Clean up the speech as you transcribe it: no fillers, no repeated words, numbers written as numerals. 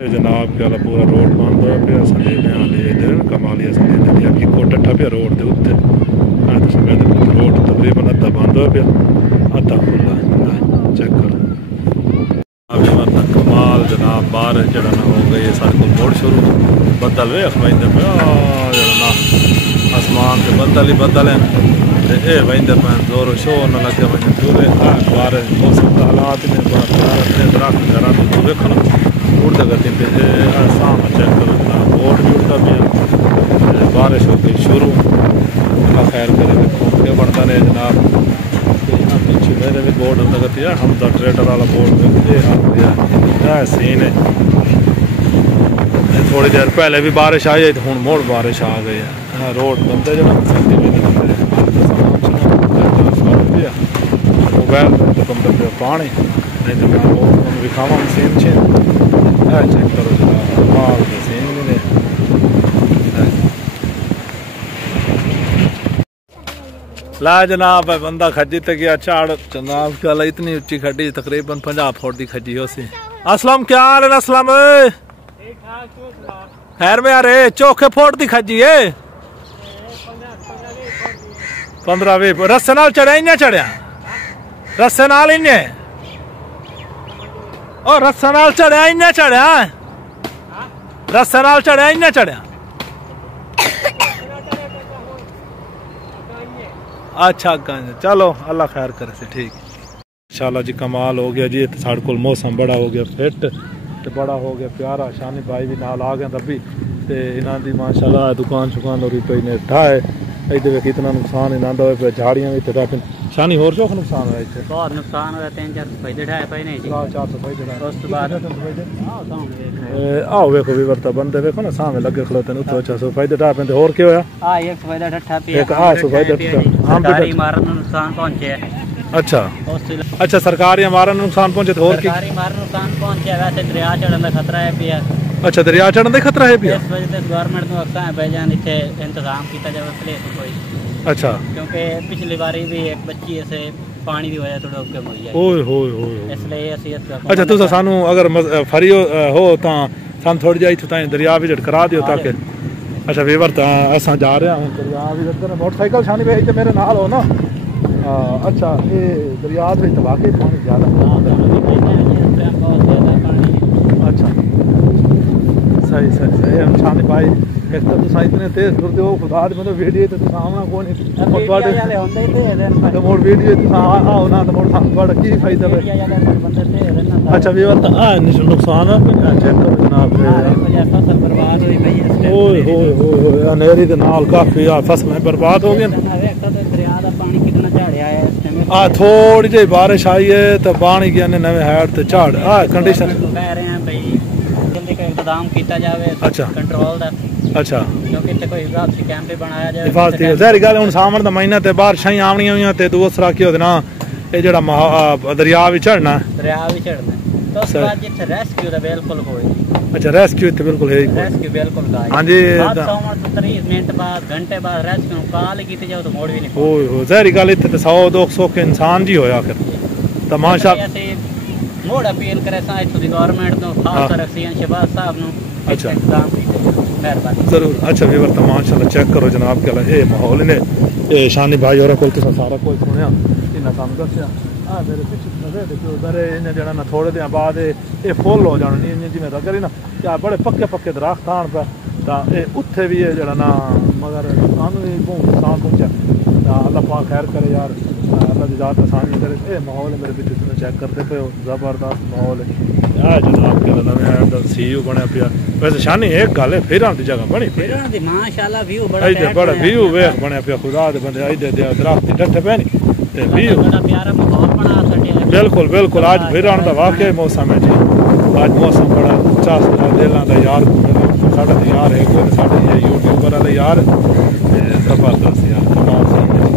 جناب کیا پورا روڈ بند ہوا پیا سلیلے والے کمالیا سلیلے کی کو ٹٹھا پیا روڈ کے اتنے روڈ تقریباً ادھا بند ہوا پیا ادھا کھلا چیک کرو کمال جناب بارش جڑا نہ ہو گئی سارے کو موڑ شروع بدل ویخ وہدے پہ جڑا آسمان کے بدل ہی بدل ہیں اے وہدے پہ زور و شور نہ لگے وجہ پورے بارش موسم کا حالات نے بڑا پیارا درخت گھر تو ویکھو نا اڑتے گتی پہ سامنے چیک کرو جناب بورڈ بھی اڑتا پہ بارش ہو گئی شروع اللہ خیر کرے کیا بنتا رہے جناب پیچھے میرے بھی بورڈ ہوتا گتی ہے حمزہ ٹریڈر والا بورڈ سین ہے تھوڑی دیر پہلے بھی بارش آئی تو ہوں موڑ بارش آ گئی ہے روڈ بندے جناب موبائل بندے پہ پانی نہیں تو میں دکھاوا سین چین چیک کرو جناب مال کے سین بھی نے لا جناب بندہ کھجی تے گیا چاڑ جناب کیا اتنی اچھی کھڈی تقریباً 50 فٹ دی کھجی ہو سی اسلام کیا حال ہے اسلام خیر میں یار چوکھے فٹ دی کھجی ہے 15-20 رسے نال چڑھیا ہی چڑھیا رسے نال ہی اور رسے نال چڑھیا ہی چڑھیا رسے نال چڑھیا ہی چڑھیا اچھا چلو اللہ خیر کرے سے ٹھیک انشاءاللہ جی کمال ہو گیا جی ساڑے کول موسم بڑا ہو گیا فٹ تے بڑا ہو گیا پیارا شانی بھائی بھی نال آ گئے تبھی تے انہاں دی ماشاءاللہ دکان شکان ہوری پئی نے ٹھائے ایدے ویکھ اتنا نقصان انہاں دا ہوئے پہ جھاڑیاں بھی تے ٹاپن شانی ہور چوک نقصان ہویا ایتھے بہت نقصان ہویا 3-4 صفائی دے ڈھائے پئی نہیں جی 4 صفائی دے اس تو بعد آؤ ویکھو بھی ورتا بندے ویکھو نا سامنے لگے کھلوتے نے اتو اچھا صفائی دے ڈھائے پہ ہور کی ہویا ایک صفائی دا ڈھٹھا پیا ایک صفائی دے ڈھٹھا سرکاری عمارت نوں نقصان پہنچیا اچھا اچھا سرکاری عمارت نوں نقصان پہنچے تو ہور کی سرکاری عمارت نوں نقصان پہنچیا ویسے دریا چڑھن دا خطرہ ہے پیا اچھا دریا چڑھن دا خطرہ ہے پیا اس وجہ تے گورنمنٹ نوں اکساں پہ جان ایتھے انتظام کیتا جاوے پلیس کوئی اچھا کیونکہ پچھلی باری بھی ایک بچی ایسے پانی دی وجہ تو ڈوب کے مر گئی اوئے ہوئے اس لیے اسی اس کا اچھا تو سانو اگر فری ہو تا سان تھوڑی جائی تو تائیں دریا وچ کرا دیو تاکہ اچھا ویور تا اساں جا رہے ہیں دریا وچ موٹر سائیکل شانی بھائی تے میرے نال ہو نا اچھا یہ دریا وچ تو واقعی پانی زیادہ اچھا صحیح شانی بھائی ایک تو اتنے تیز ٹرتے ہو خدا دی مطلب ویڈیو تے سامنا کوئی نہیں موڑ ویڈیو تے آؤ نا تو موڑ تھوڑا کی فائدہ ہے اچھا ویور تا نقصان ہے چیک کرو جناب فصل برباد ہوئی پئی ہے اوئے ہوئے ہوئے انیری دے نال کافی فصلیں برباد ہو گئی دریا دا پانی کتنا چڑھیا ہے تھوڑی جی بارش آئی ہے تو پانی گیا نے نویں ہیڈ تے چڑھ کنڈیشن کہہ رہے ہیں بھائی جلدی کا اقتدام کیتا جاوے اچھا کنٹرول دا اچھا کیونکہ تے کوئی حفاظتی کیمپ بھی بنایا جائے حفاظتی ظاہر گل ہن سامن دا مہینہ تے بارشاں آونیاں ہوئیاں تے دوسرا کی ہونا اے جڑا دریا وچ چڑھنا تو اس بعد جتھے ریسکیو دا بالکل ہوئے اچھا ریسکیو تے بالکل ہے ریسکیو بالکل دا ہاں جی 30 منٹ بعد گھنٹے بعد ریسکیو کال کیتے جاؤ تو موڑ بھی نہیں اوئے ہوئے ظاہر گل ایتھے تے 100-200 کے انسان جی ہویا پھر تو ماشاءاللہ موڑ اپیل کرے سا ایتھوں دی گورنمنٹ نو خاص طور سی شہباز صاحب نو اچھا اقدام کیتے مہربانی ضرور اچھا ویور تو ماشاءاللہ چیک کرو جناب کہ اے ماحول نے اے شانی بھائی اور کول تساں سارا کوئی سنیا انہاں کام دسیا میرے پیچھے نظر دیکھو ادھر انہیں جڑا نا تھوڑے دن بعد یہ فل ہو جانے نہیں جی میں کری نا کیا بڑے پکے درخت آن پہ تو یہ اتنے بھی ہے جڑا نا مگر سانو بھی بہت نقصان پہنچا اللہ پاک خیر کرے یار اللہ کی ذات آسان نہیں کرے یہ ماحول ہے میرے پیچھے تمہیں چیک کرتے پے ہو زبردست ماحول ہے جناب کے نویں سی یو بنیا پیا ویسے شانی ایک گل ہے پھر دی جگہ بنی ماشاءاللہ ویو بڑا ویو ویخ بنیا پیا خدا دے بندے ایڈے درخت ڈٹھے پے نہیں بالکل آج پھران دا واقعی موسم ہے جی آج موسم بڑا اچھا دلاں دا یار ساڈا یار ہے کوئی ساڈے یوٹیوبر والے یار زبردست یار کمال